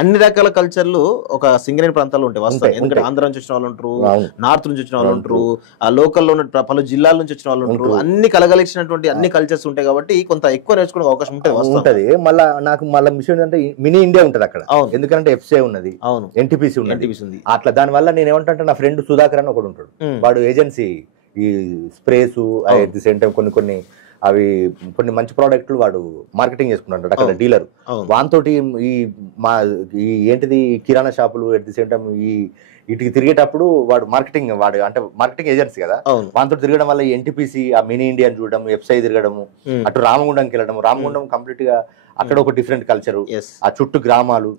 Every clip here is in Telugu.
అన్ని రకాల కల్చర్లు ఒక సింగరేణి ప్రాంతాల్లో ఉంటాయి వస్తాయి. ఉంటాయి, ఎందుకంటే ఉంటాయి. ఆంధ్ర నుంచి వచ్చిన వాళ్ళు ఉంటారు, అవును. నార్త్ నుంచి వచ్చిన వాళ్ళు ఉంటారు, ఆ లోకల్లో ఉన్న పలు జిల్లాల నుంచి వచ్చిన వాళ్ళు ఉంటారు. అన్ని కలగలిసినటువంటి అన్ని కల్చర్స్ ఉంటాయి కాబట్టి కొంత ఎక్కువ నేర్చుకునే అవకాశం ఉంటుంది ఉంటది. మళ్ళీ నాకు మళ్ళీ మిషన్ ఏంటంటే మినీ ఇండియా ఉంటది అక్కడ. అవును. ఎందుకంటే ఎఫ్సిఐ ఉన్నది, అవును, ఎన్టీపీసీ ఉన్నది. NTPC ఉంది. అట్లా దాని వల్ల నేను ఏమంటే నా ఫ్రెండ్ సుధాకర్ అని ఒకడు ఉంటాడు. వాడు ఏజెన్సీ ఈ sprays at the same time కొన్ని అవి కొన్ని మంచి ప్రోడక్ట్లు వాడు మార్కెటింగ్ చేసుకున్నాడు అక్కడ డీలర్. వానితోటి ఈ మా ఈ ఏంటిది కిరాణా షాపులు అట్ ది సేమ్ టైం ఈ ఇటుకి తిరిగేటప్పుడు వాడు అంటే మార్కెటింగ్ ఏజెన్సీ కదా, వానితో తిరగడం వల్ల ఎన్టీపీసీ ఆ మినీ ఇండియా చూడడం, వెబ్సై తిరగడము, అటు రామగుండంకి వెళ్ళడం. రామగుండం కంప్లీట్ గా అక్కడ ఒక డిఫరెంట్ కల్చరు, ఆ చుట్టూ గ్రామాలు.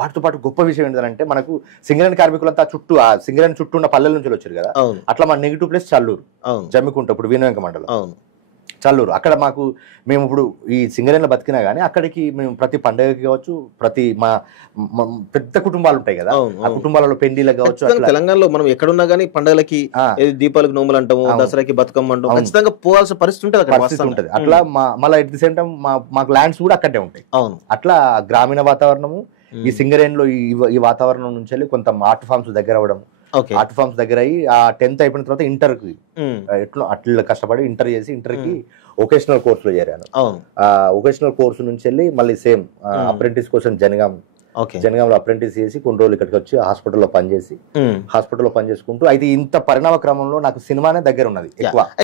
వాటితో పాటు గొప్ప విషయం ఏంటంటే మనకు సింగరేణి కార్మికులంతా ఆ సింగరేణి చుట్టూ ఉన్న పల్లెల నుంచి వచ్చారు కదా. అట్లా మన నెగిటివ్ ప్లేస్ చల్లూరు, జమ్మికుంట, ఇప్పుడు వినయంక మండలం చల్లూరు. అక్కడ మేము ఇప్పుడు ఈ సింగరేణిలో బతికినా గానీ అక్కడికి మేము ప్రతి పండుగకి కావచ్చు, ప్రతి మా పెద్ద కుటుంబాలు ఉంటాయి కదా, ఆ కుటుంబాలలో పెళ్లిలకు కావచ్చు. తెలంగాణలో మనం ఎక్కడున్నా గానీ పండుగలకి, దీపాలకు నోములు అంటాము, దసరాకి బతుకమ్మ అంటాము, ఖచ్చితంగా పోవాల్సిన పరిస్థితి ఉంటుంది. అట్లా మళ్ళీ ఎట్ ది సేమ్ టైం మాకు ల్యాండ్స్ కూడా అక్కడే ఉంటాయి. అట్లా గ్రామీణ వాతావరణము ఈ సింగరేణిలో ఈ వాతావరణం నుంచి వెళ్ళి కొంత ఆర్ట్ ఫార్మ్స్ దగ్గర అవ్వడం, ఆర్ట్ ఫార్మ్స్ దగ్గర అయ్యి ఆ 10th అయిపోయిన తర్వాత ఇంటర్కి అట్లా కష్టపడి ఇంటర్ చేసి ఇంటర్కి వొకేషనల్ కోర్సులో చేరాను. ఆ వొకేషనల్ కోర్సు నుంచి వెళ్ళి మళ్ళీ సేమ్ అప్రెంటిస్ కోసం జనగాంలో అప్రెంటిస్ చేసి కొన్ని రోజులు ఇక్కడికి వచ్చి హాస్పిటల్లో పనిచేసుకుంటూ అయితే ఇంత పరిణామ క్రమంలో నాకు సినిమానే దగ్గర ఉన్నది ఎక్కువ.